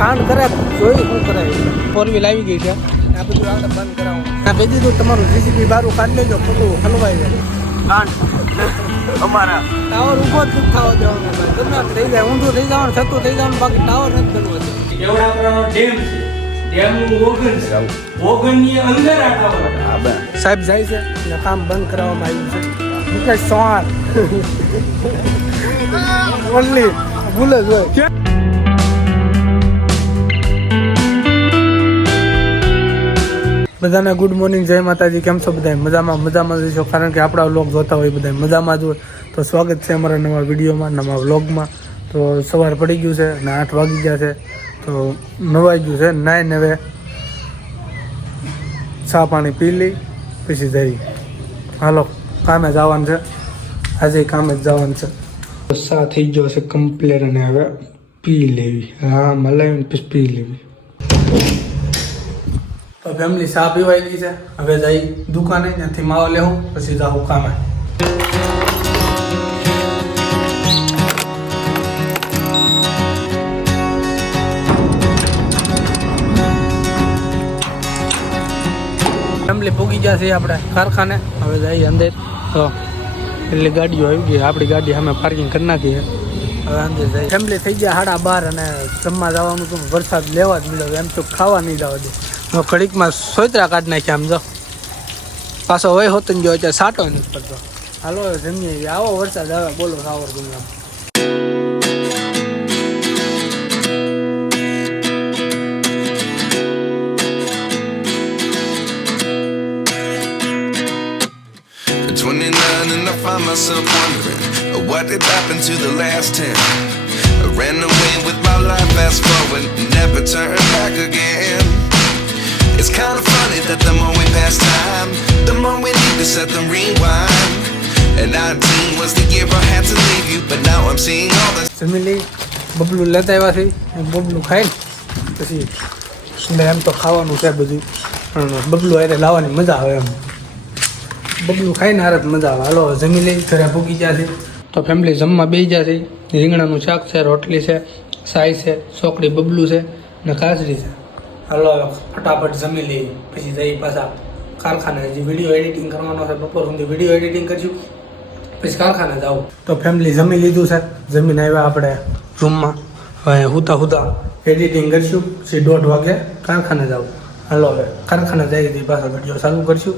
કાંડ કરે જોઈ શું કરાય. 4 વ્હીલ આવી ગઈ છે. આ બધું આપણે બંધ કરાવું. આ બે દીધું તમારું જીસીબી બારું કાઢી લેજો, ખોટું હલવાઈ જાય. કાંડ અમારા ટાવર ઊભો જ થવા દેવાનો ભાઈ. ગમે થઈ જાય, ઊંધું થઈ જવાનું, થતું થઈ જવાનું, બાકી ટાવર નથી બનવું. કેવડાપરાનો ડેમ છે. ડેમનું ઓગન છે. ઓગનની અંદર આ ટાવર. સાહેબ જાય છે એટલે કામ બંધ કરાવવામાં આવ્યું છે. મુકેશ ચૌહાણ ઓનલી ભૂલ જ હોય. બધાને ગુડ મોર્નિંગ, જય માતાજી. કેમ છો બધા? મજામાં જઈશો, કારણ કે આપણા વ્લોગ જોતા હોય બધા મજામાં જ હોય. તો સ્વાગત છે અમારા નવા વિડીયોમાં, નવા વ્લોગમાં. તો સવાર પડી ગયું છે અને 8 વાગી ગયા છે. તો નવાઈ ગયું છે, નાઈને હવે ચા પાણી પી લઈ પછી જઈ હાલો કામે જવાનું છે. આજે કામે જ જવાનું છે. ચા થઈ ગયો છે કમ્પ્લેટ અને હવે પી લેવી. હા મલાવીને પછી પી લેવી. તો ફેમિલી ચા પીવાઈ ગઈ છે. હવે જઈ દુકાને, ત્યાંથી માવો લેવું પછી જાઉં કામે. ફેમિલી પૂગી ગયા છે આપણે કારખાને. હવે જઈએ અંદર. તો એટલે ગાડીઓ આવી ગઈ, આપણી ગાડી સામે પાર્કિંગ કરી નાખી છે. હવે અંદર જઈએ. ફેમિલી થઈ ગયા 12:30 અને જમવા જવાનું હતું. વરસાદ લેવા જ મળ્યો, એમ તો ખાવા નહીં જવા દે. ઘડીકમાં સોયત્રા કાઢી નાખ્યા. આમ જો પાછો હોય હોતો ને ગયો અત્યારે સાટો નથી પડતો. હાલો જમીએ. આવો વરસાદ આવે, બોલો સાવર Gumla. And I find myself wondering what did happen to the last 10. I ran away with my life, fast forward, never turn back again. It's kind of funny that the more we pass time, the more we need to set them rewind. And 19 was the year I had to leave you, but now I'm seeing all this. જમીલી બબલું લેતા આવ્યા છે. બબલું ખાઈને પછી એમ તો ખાવાનું છે બધું, પણ બબલું હારે લાવવાની મજા આવે. એમ બબલું ખાઈને હારે મજા આવે. હાલો જમી લઈ. ઘરે ભૂગી ગયા છે. તો ફેમિલી જમવા બેસી ગયા છે. રીંગણાનું શાક છે, રોટલી છે, સાઈ છે, ચોકડી બબલું છે ને કાજરી છે. હાલો ફટાફટ જમી લઈ પછી જઈ પાછા કારખાને. હજી વિડીયો એડિટિંગ કરવાનો છે. બપોર સુધી વિડીયો એડિટિંગ કરીશું પછી કારખાને જાઉં. તો ફેમિલી જમી લીધું છે. જમીને આવ્યા આપણે રૂમમાં. હવે હુતા એડિટિંગ કરીશું પછી 1:30 વાગે કારખાને જાઉં. હાલો હવે કારખાને જઈ પાછા વિડીયો ચાલુ કરીશું.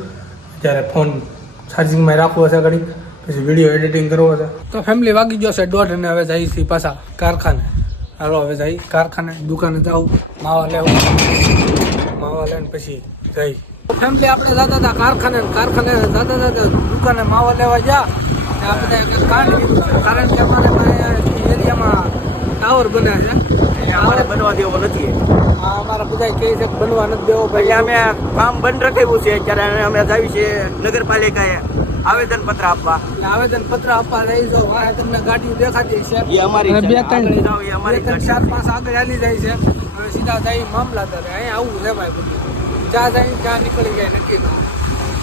ત્યારે ફોન ચાર્જિંગમાં રાખવો છે ઘડી, પછી વિડીયો એડિટિંગ કરવો છે. તો ફેમિલી વાગી ગયો છે 1:30 અને હવે જઈએ છીએ પાછા કારખાને. હાલો હવે જઈ કારખાને. દુકાને જાઉં, માવા લેવું. માવા લઈને પછી જઈ. ફેમિલી આપણે જતા હતા કારખાને જતા દુકાને માવા લેવા ગયા. આપણે કાંડ કીધું, કારણ કે અમારે એરિયામાં ટાવર બન્યા છે. અમારે બનવા દેવો નથી. અમારા બધા કહે છે કે બનવા નથી દેવો. પછી અમે કામ બંધ રખાવ્યું છે. અત્યારે અમે જાવી છે નગરપાલિકાએ આવેદનપત્ર આપવા. આવેદનપત્ર આપવા રહી જાઓ. વાહે તમને ગાડીઓ દેખાતી છે. એ અમારી અને 2-3 અમારી 4-5 આગળ હાલી જાય છે. હવે સીધા જાય મામલાદાર. અહીંયા આવું છે ભાઈ બધું. જ્યાં જાય ત્યાં નીકળી જાય નક્કી.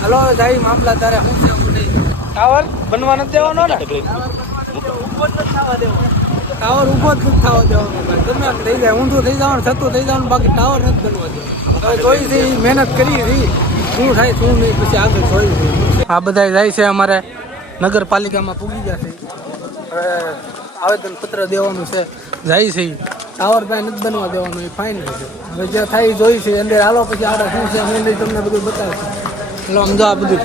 હલો જાય મામલાદારે શું છે એવું નહીં. ટાવર બનવા નથી દેવાનો ને. ટાવર ઊભો જ નથી થવા દેવાનો ભાઈ. ગમે એમ થઈ જાય, ઊંધું થઈ જવાનું, થતું થઈ જવાનું, બાકી ટાવર નથી બનવા દેવાનો. હવે જોઈ છે મહેનત કરી રહી, શું થાય શું નહીં પછી આગળ જોઈ. આ બધા જાય છે અમારે નગરપાલિકામાં પૂગી ગયા છે. હવે આવેદનપત્ર દેવાનું છે. જાય છે ટાવર ભાઈ નથી બનવા દેવાનું, એ ફાઇન છે. હવે જે થાય જોઈ છે અંદર. હાલો પછી આપણે શું છે મેં તમને બધું બતાવશે. એટલે સમજો આ બધું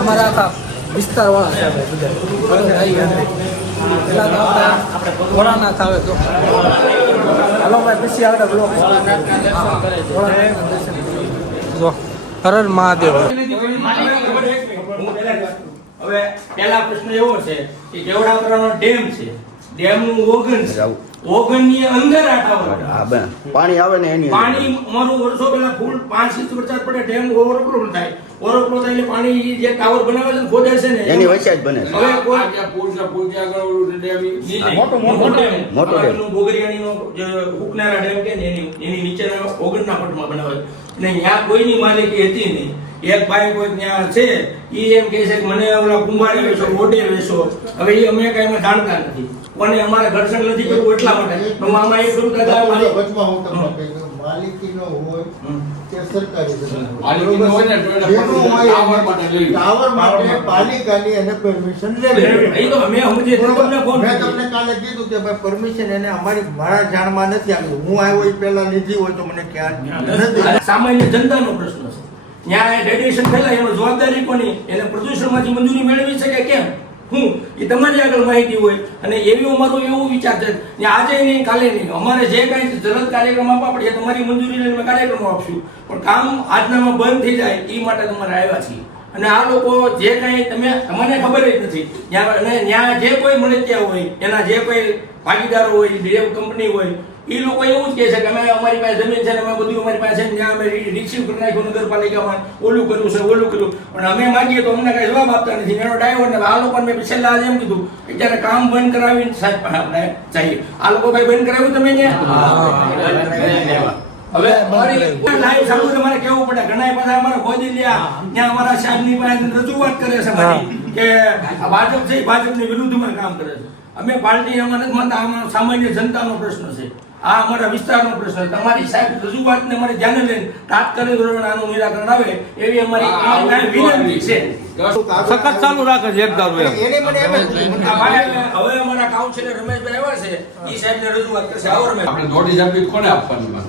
અમારા આખા વિસ્તારવાળા છે બધા. પેલા તો આપણે ઘોડાના થાવે તો હાલો ભાઈ પછી આપણે બ્લોક જો હર હર મહાદેવ. હવે પહેલા પ્રશ્ન એવો છે કે કેવડાપરાનો ડેમ છે. ડેમનું ઓગન છે. ઓગનની અંદર આ ટાવર. પાણી આવે ને એની પાણી અમારું વર્ષો પહેલા ફૂલ 5-6 વરસાદ પડે ડેમ ઓવરફ્લો થાય. ઓવરફ્લો થાય એટલે પાણી જે ટાવર બનાવે છે ખોદે છે ને એની વચ્ચે જ બને છે. હવે કોઈ મોટો ડેમ બોગરિયાણીનો જે ઉકનારા ડેમ કે ને એની નીચેના ઓગણના ફૂટમાં બનાવે છે. અને ત્યાં કોઈની માલિકી હતી નહીં. એક ભાઈ કોઈ ત્યાં છે એ એમ કહે છે કે મને ઓલા કુંભારે વેચો, ઓડે વેચો. હવે એ અમે કઈ જાણતા નથી. કોને અમારે ઘર્ષણ નથી કરવું એટલા માટે હું આમાં એક કરું દાદા મારી વચમાં હું તમને કહી દઉં, માલિકીનો હોય કે સરકારી જમીન હોય. માલિકીનો હોય ને તો એને જેનું હોય ટાવર માટે લેવી. ટાવર માટે પાલિકાની એને પરમિશન લેવી. એ તો અમે સમજીએ છીએ, તમને ફોન મેં કર્યો. તમને કાલે કીધું કે ભાઈ પરમિશન એને મારા જાણમાં નથી આવ્યું. હું આવ્યો એ પહેલા લીધી હોય તો મને ખ્યાલ નથી. અને સામાન્ય જનતાનો પ્રશ્ન છે. ત્યાં રેડિયેશન ફેલાય એનો જવાબદારી કોની? એને પ્રદૂષણમાંથી મંજૂરી મેળવી શકે કેમ? એ તમારી આગળ માહિતી હોય અને એવી અમારું એવું વિચાર છે કે આજે નહીં કાલે નહીં અમારે જે કાંઈ જલદ કાર્યક્રમ આપવા પડે તમારી મંજૂરી લઈને અમે કાર્યક્રમો આપશું, પણ કામ આજનામાં બંધ થઈ જાય એ માટે તમારે આવ્યા છીએ. અને આ લોકો જે કાંઈ તમને ખબર જ નથી અને ત્યાં જે કોઈ મળતિયા હોય એના જે કોઈ ભાગીદારો હોય, ડેવ કંપની હોય, એ લોકો એવું જ કહે છે કે અમે અમારી પાસે જમીન છે ને અમે બધું અમારી પાસે છે, ત્યાં અમે રિસીવ કરી નાખ્યું નગરપાલિકામાં, ઓલું કર્યું છે ઓલું કર્યું, પણ અમે માગીએ તો અમને કાંઈ જવાબ આપતા નથી. એનો ડ્રાઈવર ને આ લોકોને મેં છેલ્લા આજે એમ કીધું કે જ્યારે કામ બંધ કરાવીને સાહેબ આપણે ચાહીએ. આ લોકો ભાઈ બંધ કરાવ્યું તમે હવે લાઈવ સાંભળો તમારે કેવું પડે. ઘણા બધા અમારા ખોદી લ્યા ત્યાં અમારા સાહેબની પાસે રજૂઆત કરે છે મારી કે આ ભાજપ છે ભાજપની વિરુદ્ધમાં કામ કરે છે. અમે પાર્ટી આમાં નથી માનતા, આમાં સામાન્ય જનતાનો પ્રશ્ન છે, આ અમારા વિસ્તારનો પ્રશ્ન છે. તમારી સાહેબ રજૂઆતને અમારે ધ્યાને લઈને તાત્કાલિક ધોરણે આનું નિરાકરણ આવે એવી અમારી વિનંતી છે. સખત ચાલુ રાખે છે એક ધારું એમ. એને મને એમ જ આ ભાઈ હવે અમારા કાઉન્સિલર રમેશભાઈ આવ્યા છે, ઈ સાહેબને રજૂઆત કરશે. આવો રમેશ. આપણે નોટિસ આપી કોને આપવાની વાત?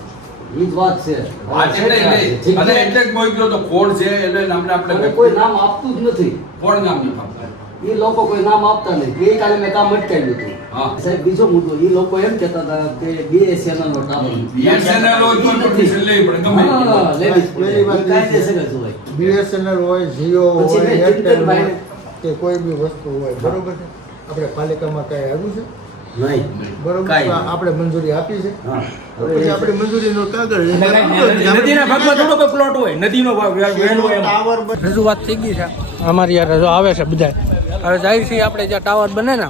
ઈ જ વાત છે. આ છે ને એટલે અને એટલે જ બોઈ ગયો તો કોણ છે એને નામને અને આપણે કોઈ નામ આપતું જ નથી. કોણ નામ નહીં આપતા. એ લોકો કોઈ નામ આપતા નહીં. ગઈકાલે મેં કામ અટકાવ્યું હતું. હા. સાહેબ બીજો મુદ્દો, એ લોકો એમ કહેતા હતા કે BSNL નો ટાવર BSNL હોય તો permission લેવી પડે ગમે તે. હા, લેવી જ પડે. પહેલી વાત ઈ કાયદેસર જ હોય. BSNL હોય, જીઓ પછી હોય, મેં એરટેલ હોય ચિંતનભાઈને- કે કોઈ બી વસ્તુ હોય, બરોબર છે. આપણે પાલિકામાં કઈ આવ્યું છે નહીં. બરોબર? કાંઈ તો આપણે મંજૂરી આપી છે. હા. તો પછી આપણી મંજૂરીનો કાગળ નદીના ભાગમાં થોડો કોઈ પ્લોટ હોય, નદીનો ભાગ વહેણ હોય એમાં. ટાવર રજૂઆત થઈ ગઈ છે અમારી યાર, જો આવે છે બધા. હવે જાય છે આપણે જ્યાં ટાવર બને ને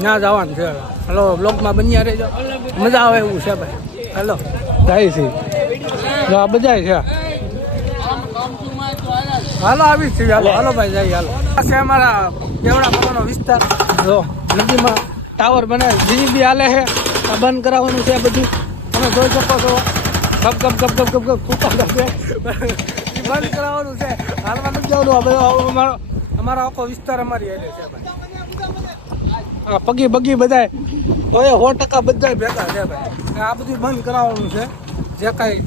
ત્યાં જવાનું છે. હલો બ્લોકમાં બન્યા રહેજો, મજા આવે એવું છે ભાઈ. હલો જાય છે, જો આ બધા છે. હાલો આવી જ છે, હાલો હાલો ભાઈ જાય હાલો. આ છે અમારા કેવડા પગનો વિસ્તાર. જો નદીમાં ટાવર બને, જીબી હાલે છે, આ બંધ કરાવવાનું છે બધું. તમે જોઈ શકો છો ગપ ગપ ગપ ગપ ગપ ગપ ફૂટા છે, બંધ કરાવવાનું છે. હાલમાં નથી જવાનું. હવે અમારો આખો વિસ્તાર અમારી હાલે છે ભાઈ. આ પગી બગી બધાય હોય 100% બધાય ભેગા છે ભાઈ. આ બધું બંધ કરાવવાનું છે. જે કાંઈ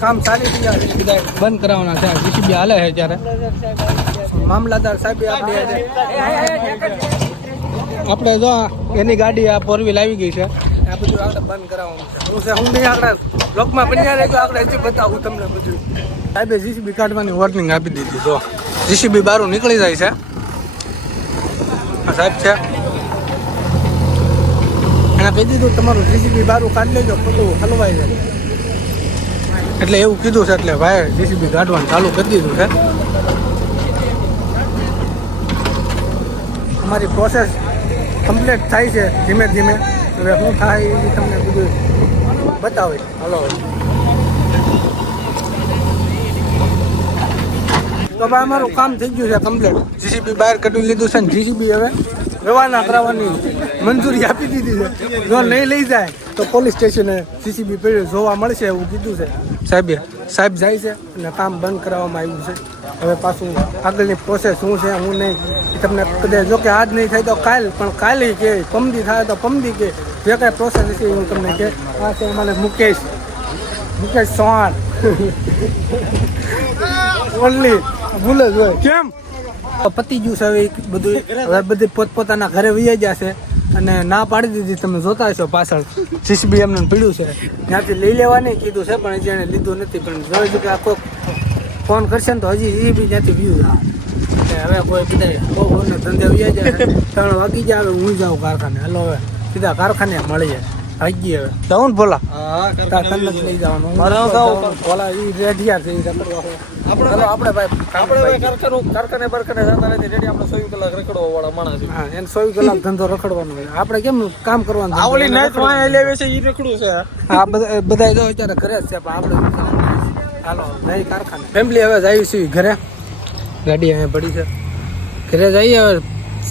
કામ ચાલી રહ્યા છે બધા બંધ કરાવવાના છે. જીસીબી હાલે છે ત્યારે મામલાદાર સાહેબ આપણે જો એની ગાડી આ 4 વ્હીલ આવી ગઈ છે. આ બધું આપણે બંધ કરાવવાનું છે. હું છે હું નહીં આપણે બ્લોકમાં બન્યા રહી ગયો. આપણે હજી બતાવું તમને બધું. સાહેબે જીસીબી કાઢવાની વોર્નિંગ આપી દીધી. જો જીસીબી બહાર નીકળી જાય છે. આ સાહેબ છે એને કહી દીધું તમારું જીસીબી બહાર કાઢી લેજો, ખોટું હલવાઈ જાય. એટલે એવું કીધું છે, એટલે ભાઈ જીસીબી કાઢવાનું ચાલુ કરી દીધું છે. અમારી પ્રોસેસ કમ્પ્લીટ થાય છે ધીમે ધીમે. હવે શું થાય એ તમને બધું બતાવે. હલો તો ભાઈ અમારું કામ થઈ ગયું છે કમ્પ્લીટ. જીસીબી બહાર કાઢી લીધું છે ને જીસીબી હવે રવાના કરાવવાની મંજૂરી આપી દીધી છે. જો નહીં લઈ જાય તો પોલીસ સ્ટેશને જીસીબી પડ્યું જોવા મળશે એવું કીધું છે સાહેબે. સાહેબ જાય છે અને કામ બંધ કરાવવામાં આવ્યું છે. હવે પાછું આગળની પ્રોસેસ શું છે હું નહીં એ તમને કદાચ જો કે આજ નહીં થાય તો કાલ, પણ કાલે કે પમદી થાય તો પમદી કે જે કાંઈ પ્રોસેસ હશે હું તમને કે. આ છે અમારે મુકેશ ચૌહાણ ઓનલી ભૂલ જ હોય. કેમ પતી ગયું છે હવે બધું. હવે બધી પોતપોતાના ઘરે વહી જશે અને ના પાડી દીધી. તમે જોતા હશો પાછળ જીસીબી એમને પીડ્યું છે, ત્યાંથી લઈ લેવાની કીધું છે પણ હજી એને લીધું નથી. પણ જોઈ કે આ કોઈ ફોન કરશે ને તો હજી જીસીબી ત્યાંથી વ્યૂ આવે. હવે કોઈ બધા બહુ ધંધે વહી જાય 3 વાગી જાય. હવે હું જાઉં કારખાને. હલો હવે સીધા કારખાને મળીએ. ભાગી હવે જાઉં ને ભોલા તને જ લઈ જવાનું. ભોલા એ રેડિયા છે આપણે ભાઈ કારખાને બરખાને જતા નથી. રેડી આપણે 24 કલાક રખડવા વાળા માણસ. હા એને 24 કલાક ધંધો રખડવાનો હોય. આપણે કેમ કામ કરવાનું છે. આ બધા જો અત્યારે ઘરે જ છે પણ આપણે હાલો નહીં કારખાને. ફેમિલી હવે જાય છે ઘરે. ગાડી અહીંયા પડી છે, ઘરે જઈએ. હવે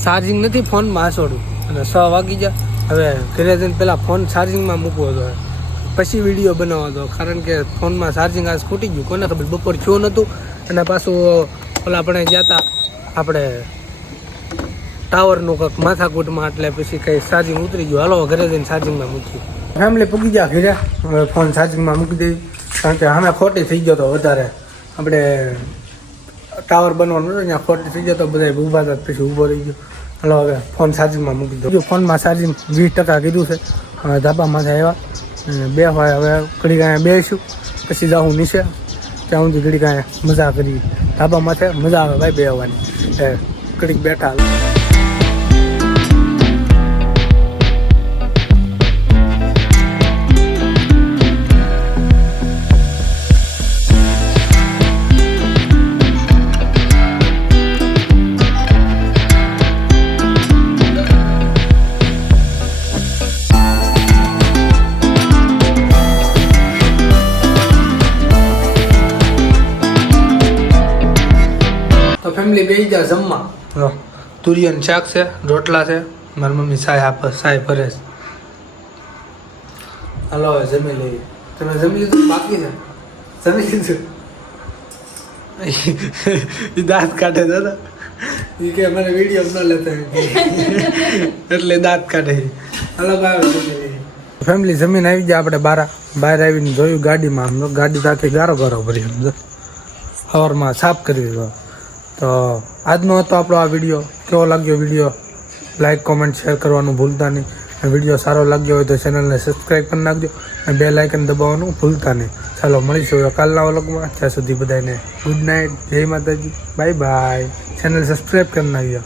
ચાર્જિંગ નથી ફોનમાં. આસોડું અને 6 વાગી ગયા. હવે ઘરે જઈને પહેલાં ફોન ચાર્જિંગમાં મૂકવો હતો, પછી વિડીયો બનાવવો હતો, કારણ કે ફોનમાં ચાર્જિંગ આજ ખૂટી ગયું. કોને ખબર બપોર થયું નહોતું, અને પાછું ઓલા આપણે ગયા હતા આપણે ટાવરનું કંઈક માથાકૂટમાં, એટલે પછી કંઈ ચાર્જિંગ ઉતરી ગયું. હાલો ઘરે જઈને ચાર્જિંગમાં મૂકી. ફેમિલી પૂગી ગયા ઘરે, હવે ફોન ચાર્જિંગમાં મૂકી દેવી, કારણ કે અમે ખોટી થઈ ગયો હતો વધારે. આપણે ટાવર બનવાનું હતું ત્યાં ખોટી થઈ ગયો તો બધા ઊભા હતા, પછી ઊભો રહી ગયો. હાલો હવે ફોન ચાર્જિંગમાં મૂકી દો. ફોનમાં ચાર્જિંગ 20% કીધું છે. હવે ધાબામાંથી આવ્યા બે હોય, હવે ઘડી કાંઈ બેસીશું, પછી જાઉં નીચે, ત્યાં સુધી ઘડી કાંઈ મજા કરી. ધાબામાંથી મજા આવે ભાઈ બેસવાની, ઘડીક બેઠા. તો ફેમિલી બેસી જા જમવા. તુરિયાનું શાક છે, રોટલા છે, મારી મમ્મી સાય ભરે છે. હાલો હવે જમી લઈએ. તમે જમી લીધું? બાકી છે? જમી લીધું? એ દાંત કાઢે દાદા, એ કે મને વિડીયો ન લેતા એટલે દાંત કાઢે. હાલો ભાઈ જમી લઈએ. ફેમિલી જમીન આવી જાય. આપણે બહાર આવીને જોયું ગાડીમાં, ગાડી તો આખી ગારો ભરી સવારમાં સાફ કરી દીધો. તો આજનો હતો આપણો આ વિડીયો. કેવો લાગ્યો વિડીયો? લાઈક કોમેન્ટ શેર કરવાનું ભૂલતા નહીં. વિડીયો સારો લાગ્યો હોય તો ચેનલને સબસ્ક્રાઈબ કરી નાખજો અને બેલ આઇકન દબાવવાનું ભૂલતા નહીં. ચાલો મળીશું કાલના વ્લોગમાં. ત્યાં સુધી બધાને ગુડ નાઇટ, જય માતાજી, બાય બાય. ચેનલ સબસ્ક્રાઈબ કરી નાખજો.